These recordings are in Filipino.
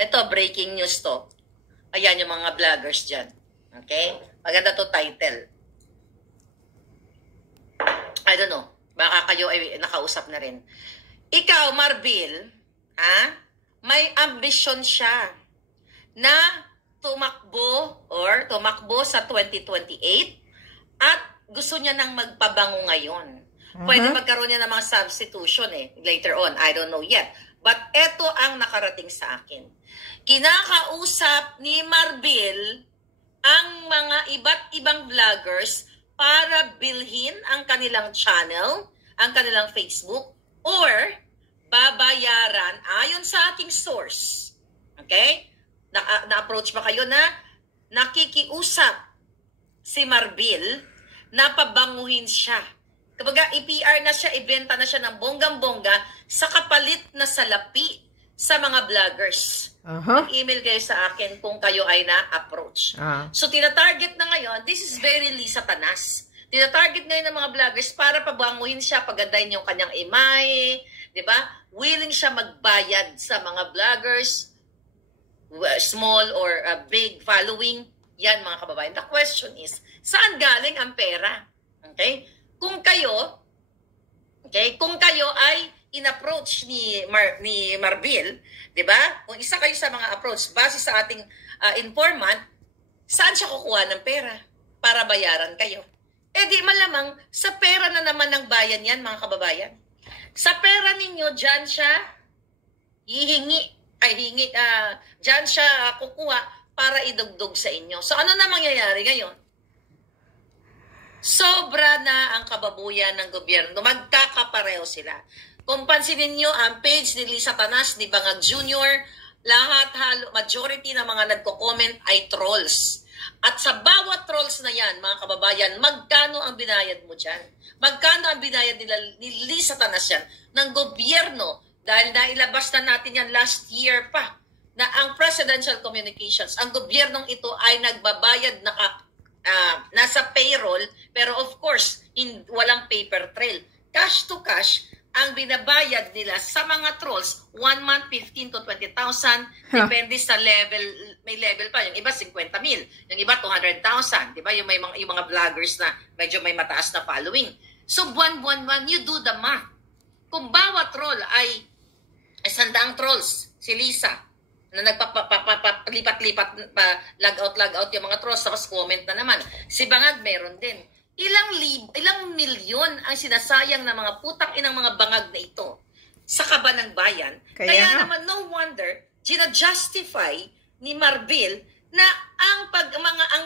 Ito, breaking news to. Ayan yung mga vloggers dyan. Okay? Maganda to title. I don't know. Baka kayo ay nakausap na rin. Ikaw, Marbil, may ambisyon siya na tumakbo sa 2028 at gusto niya nang magpabango ngayon. Pwede magkaroon niya ng mga substitution later on. I don't know yet. But eto ang nakarating sa akin. Kinakausap ni Marbil ang mga iba't ibang vloggers para bilhin ang kanilang channel, ang kanilang Facebook, or babayaran ayon sa aking source. Okay? Na-approach ba kayo na nakikiusap si Marbil na pabanguhin siya? Kapag i-PR na siya, ibenta na siya ng bonggang-bongga sa kapalit na salapi sa mga vloggers. Mag-email kayo sa akin kung kayo ay na-approach. So, tinatarget na ngayon, this is very Lisa Tanas. Tinatarget ngayon ng mga vloggers para pabanguhin siya, pagandahin yung kanyang imahe, di ba? Willing siya magbayad sa mga vloggers, small or big following. Yan, mga kababayan. The question is, saan galing ang pera? Okay? Kung kayo ay in-approach ni Marbil, 'di ba? Kung isa kayo sa mga approach base sa ating informant, saan siya kukuha ng pera para bayaran kayo? Di malamang sa pera na naman ng bayan 'yan, mga kababayan. Sa pera ninyo diyan siya diyan siya kukuha para idugdog sa inyo. So ano na mangyayari ngayon? Sobra na ang kababuyan ng gobyerno. Magkakapareho sila. Kung pansinin nyo, ang page ni Lisa Tanas, ni Bangag Jr., majority ng mga nagko-comment ay trolls. At sa bawat trolls na yan, mga kababayan, magkano ang binayad mo dyan? Magkano ang binayad ni Lisa Tanas yan ng gobyerno? Dahil nailabas na natin yan last year pa, na ang presidential communications, ang gobyernong ito ay nagbabayad nasa payroll, pero of course, walang paper trail. Cash to cash, ang binabayad nila sa mga trolls, 1 month, 15 to 20,000, depende sa level, may level pa. Yung iba, 50,000. Yung iba, 200,000. Diba? Yung mga vloggers na medyo may mataas na following. So, buwan-buwan, you do the math. Kung bawat troll ay 100 trolls, si Lisa, na nagpapalipat-lipat pa, log out yung mga trolls, tapos comment na naman. Si Bangag meron din. Ilang milyon ang sinasayang ng mga putang inang mga bangag na ito sa kaba ng bayan. Kaya naman, no wonder, gina-justify ni Marbil na ang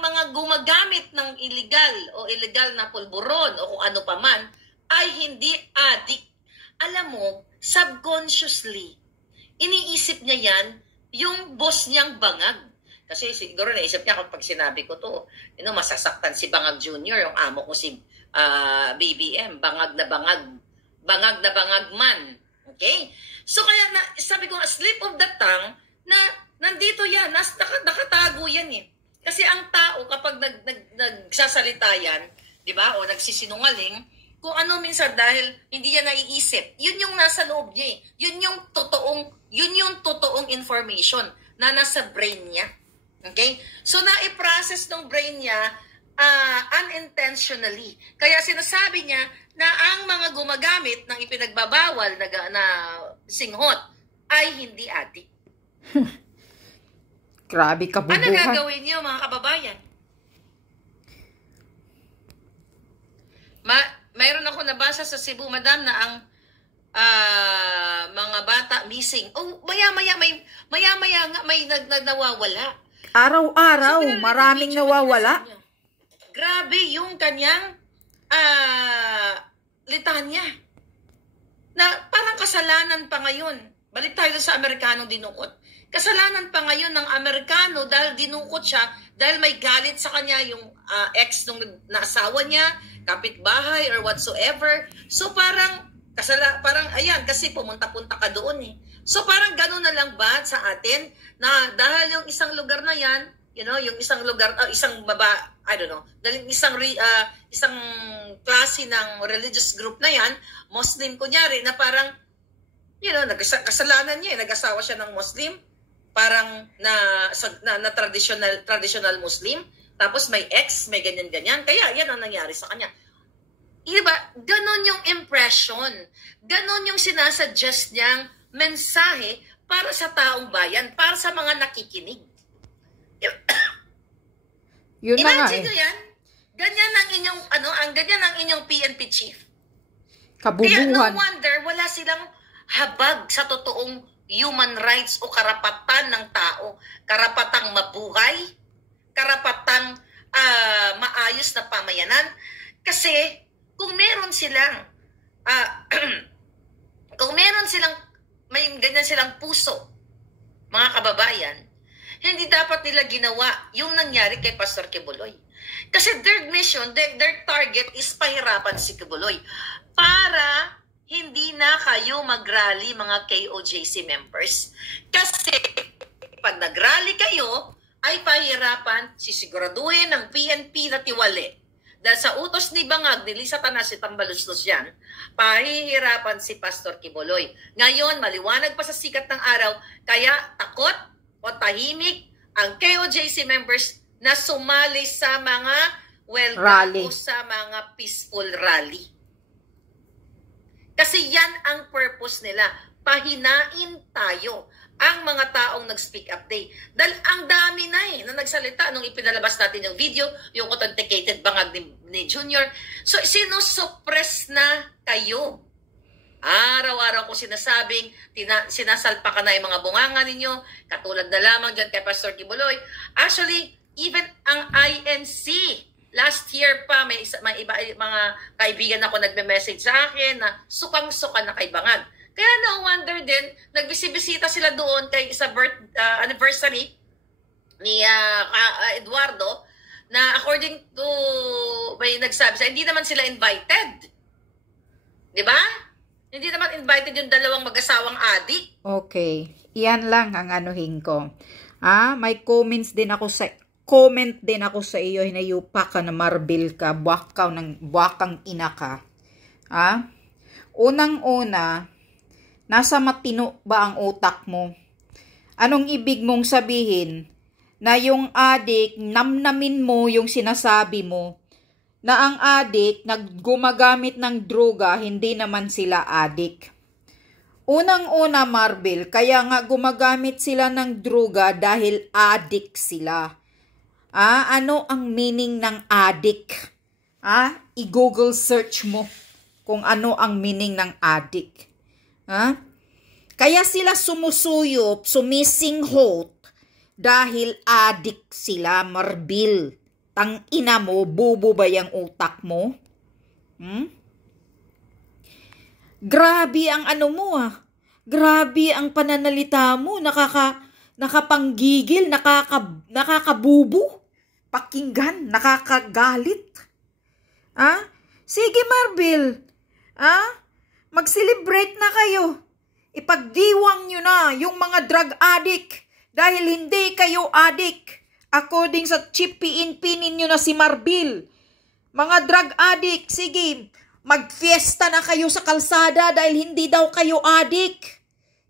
mga gumagamit ng illegal na pulburon o kung ano pa man ay hindi addict. Alam mo, subconsciously, iniisip niya yan yung boss niyang Bangag. Kasi siguro naisip niya kapag sinabi ko to, masasaktan si Bangag Jr., yung amo ko si BBM, bangag na bangag man. Okay? So kaya sabi ko, slip of the tongue, na nandito yan, nakatago yan eh. Kasi ang tao kapag nagsasalita yan, di ba, o nagsisinungaling, kung ano minsan dahil hindi yan naiisip, yun yung nasa loob niya eh. Yun yung totoong information na nasa brain niya. Okay? So, na-process ng brain niya unintentionally. Kaya sinasabi niya na ang mga gumagamit ng ipinagbabawal na singhot ay hindi addict. Grabe kabubuhan. Ano gagawin niyo, mga kababayan? Mayroon ako nabasa sa Cebu, madam, na ang mga bata missing. Oh, maya-maya nga may nawawala. Araw-araw, maraming nawawala. Grabe yung kanyang litanya. Na parang kasalanan pa ngayon. Balik tayo sa Amerikanong dinukot. Kasalanan pa ngayon ng Amerikano dahil dinukot siya, dahil may galit sa kanya yung ex nung naasawa niya, kapitbahay or whatsoever. So parang ayan, kasi pumunta-punta ka doon eh. So parang gano'n na lang ba sa atin na dahil yung isang lugar na yan, yung isang lugar, isang I don't know, dahil isang klase ng religious group na yan, Muslim kunyari, na parang, kasalanan niya, nag-asawa siya ng Muslim, parang na traditional Muslim, tapos may ex, may ganyan-ganyan. Kaya yan ang nangyari sa kanya. Diba? Ganon yung impression. Ganon yung sinasuggest niyang mensahe para sa taong bayan, para sa mga nakikinig. Yun na nga Imagine nyo yan. Ganyan ang inyong, ganyan ang inyong PNP chief. Kabubuhan. Kaya no wonder, wala silang habag sa totoong human rights o karapatan ng tao. Karapatang mabuhay, karapatang maayos na pamayanan. Kasi kung meron silang may ganyan silang puso, mga kababayan, hindi dapat nila ginawa yung nangyari kay Pastor Kibuloy. Kasi their mission, their target is pahirapan si Kibuloy para hindi na kayo mag-rally mga KOJC members. Kasi pag nag-rally kayo, ay pahirapan, sisiguraduhin ng PNP na tiwali. Dahil sa utos ni Bangag, ni Lisa Tanas, si Tambaluslos yan, pahihirapan si Pastor Kibuloy. Ngayon, maliwanag pa sa sikat ng araw, kaya takot o tahimik ang KOJC members na sumali sa mga Rally. o sa mga peaceful rally. Kasi yan ang purpose nila. Pahinain tayo ang mga taong nag-speak up day. Dahil ang dami na nagsalita nung ipinalabas natin yung video, yung authenticated Bangag ni Junior. So, sinusuppress na kayo. Araw-araw ko sinasabing, sinasalpakan na yung mga bunganga ninyo, katulad na lamang dyan kay Pastor Kibuloy. Actually, even ang INC, last year pa, may mga kaibigan ako nagme-message sa akin na sukang-suka na kay Bangag. Kaya no wonder din, nagbisibisita sila doon kay sa anniversary ni Eduardo, na according to, may nagsabi sa, hindi naman sila invited. Di ba? Hindi naman invited yung dalawang mag-asawang adik. Okay. Iyan lang ang anuhin ko. May comment din ako sa iyo, hinayupa ka na marbil ka, buwakang ina ka. Unang-una, nasa matino ba ang utak mo? Anong ibig mong sabihin? Na yung adik, namnamin mo yung sinasabi mo, na ang adik naggumagamit ng droga, hindi naman sila adik. Unang-una, Marbil, kaya nga gumagamit sila ng droga dahil adik sila. Ano ang meaning ng adik? I-Google search mo kung ano ang meaning ng adik. Kaya sila sumusuyop, sumisinghot dahil adik sila, Marbil. Tang ina mo, bubo ba yung utak mo? Grabe ang ano mo Grabe ang pananalita mo, nakapanggigil, nakakabubo. Pakinggan, nakakagalit. Sige, Marbil. Mag-celebrate na kayo. Ipagdiwang nyo na yung mga drug addict dahil hindi kayo addict. According sa chief PNP ninyo na si Marbil. Mga drug addict, sige, magfiesta na kayo sa kalsada dahil hindi daw kayo addict.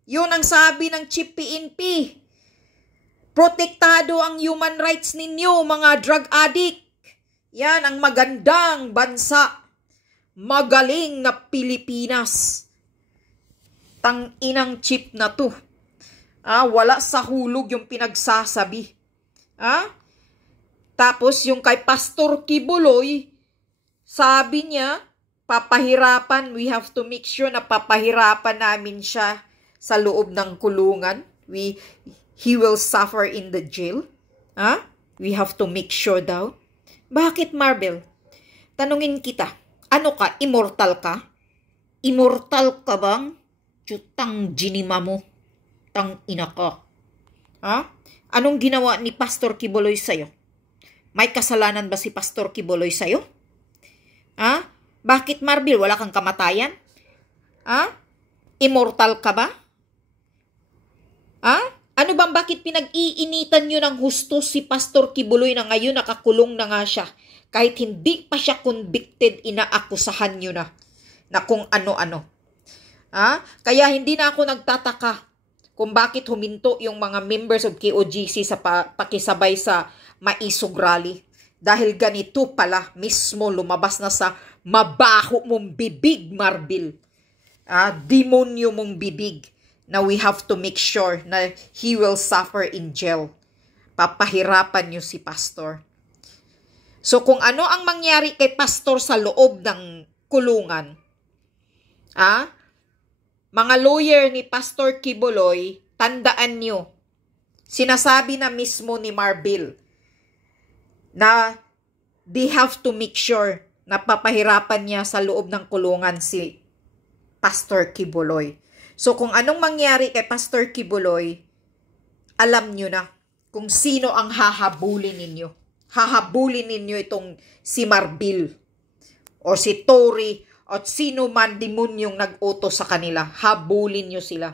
Yun ang sabi ng chief PNP. Protektado ang human rights ninyo, mga drug addict. Yan ang magandang bansa. Magaling na Pilipinas. Tanginang chip na to. Wala sa hulog yung pinagsasabi. Tapos yung kay Pastor Kibuloy, sabi niya, papahirapan, we have to make sure na papahirapan namin siya sa loob ng kulungan. He will suffer in the jail. We have to make sure daw. Bakit, Marbil? Tanungin kita, ano ka? Immortal ka? Immortal ka bang? Chutang ginima mo. Tang ina ka. Anong ginawa ni Pastor Kibuloy sa'yo? May kasalanan ba si Pastor Kibuloy sa'yo? Bakit, Marbil? Wala kang kamatayan? Immortal ka ba? Ano bang bakit pinag-iinitan nyo ng husto si Pastor Kibuloy na ngayon nakakulong na nga siya? Kahit hindi pa siya convicted, inaakusahan nyo na kung ano-ano. Kaya hindi na ako nagtataka kung bakit huminto yung mga members of KOGC sa pakisabay sa Maisog Rally. Dahil ganito pala mismo lumabas na sa mabaho mong bibig, Marbil. Demonyo mong bibig na we have to make sure na he will suffer in jail. Papahirapan niyo si pastor. So kung ano ang mangyari kay pastor sa loob ng kulungan, mga lawyer ni Pastor Kibuloy, tandaan niyo, sinasabi na mismo ni Marbil na they have to make sure na papahirapan niya sa loob ng kulungan si Pastor Kibuloy. So kung anong mangyari kay Pastor Kibuloy, alam niyo na kung sino ang hahabulin ninyo. Hahabulin ninyo itong si Marbil o si Tory at sino man demonyong nag-utos sa kanila. Habulin nyo sila.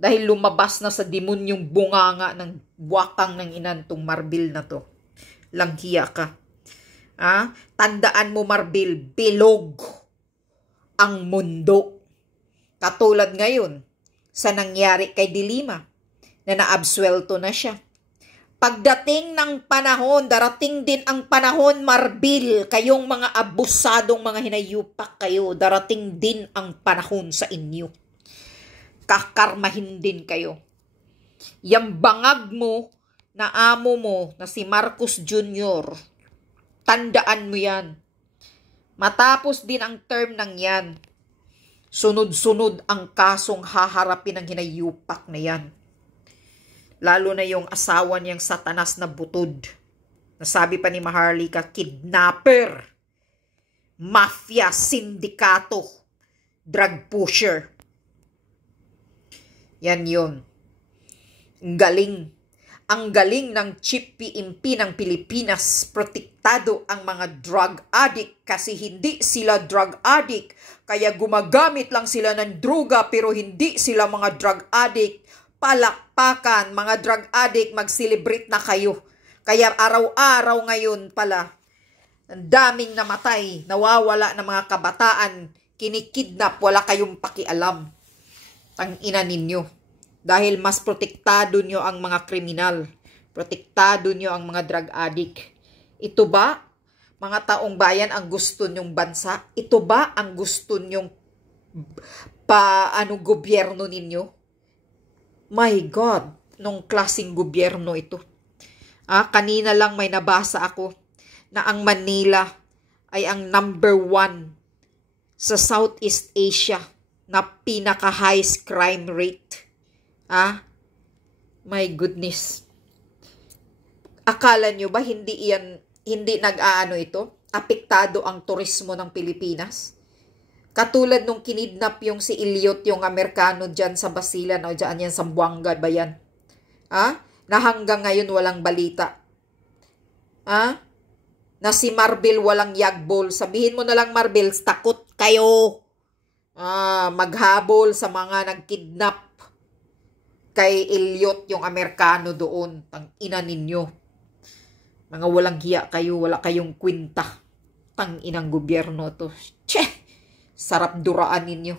Dahil lumabas na sa demonyong bunganga ng buwakang ng inantong Marbil na to. Langhiya ka. Tandaan mo, Marbil, bilog ang mundo. Katulad ngayon sa nangyari kay Dilima na naabsuelto na siya. Pagdating ng panahon, darating din ang panahon, Marbil, kayong mga abusadong mga hinayupak kayo, darating din ang panahon sa inyo. Kakarmahin din kayo. Yang bangag mo na amo mo na si Marcos Jr., tandaan mo yan. Matapos din ang term ng yan, sunod-sunod ang kasong haharapin ng hinayupak na yan. Lalo na yung asawa niyang satanas na butod. Nasabi pa ni Maharlika, kidnapper, mafia, sindikato, drug pusher. Yan yun. Ang galing ng Chief PNP ng Pilipinas. Protektado ang mga drug addict kasi hindi sila drug addict. Kaya gumagamit lang sila ng droga pero hindi sila mga drug addict. Palakpakan, mga drug addict, mag-celebrate na kayo. Kaya araw-araw ngayon pala, ang daming namatay, nawawala ng mga kabataan, kinikidnap, wala kayong pakialam. Ang ina ninyo. Dahil mas protektado nyo ang mga kriminal. Protektado nyo ang mga drug addict. Ito ba, mga taong bayan, ang gusto nyong bansa? Ito ba ang gusto nyong gobyerno ninyo? My God, nung klaseng gobyerno ito. Kanina lang may nabasa ako na ang Manila ay ang number 1 sa Southeast Asia na pinaka-highest crime rate. My goodness. Akala nyo ba hindi nag-aano ito? Apektado ang turismo ng Pilipinas? Katulad nung kinidnap yung si Elliot, yung Amerikano dyan sa Basilan o dyan yan sa Buanga ba yan? Na hanggang ngayon walang balita. Na si Marbil walang yagbol. Sabihin mo na lang, Marbil, takot kayo. Maghabol sa mga nagkidnap kay Elliot, yung Amerikano doon. Tang ina ninyo. Mga walang hiya kayo, wala kayong kwenta. Tang inang gobyerno to. Sarap duraan ninyo.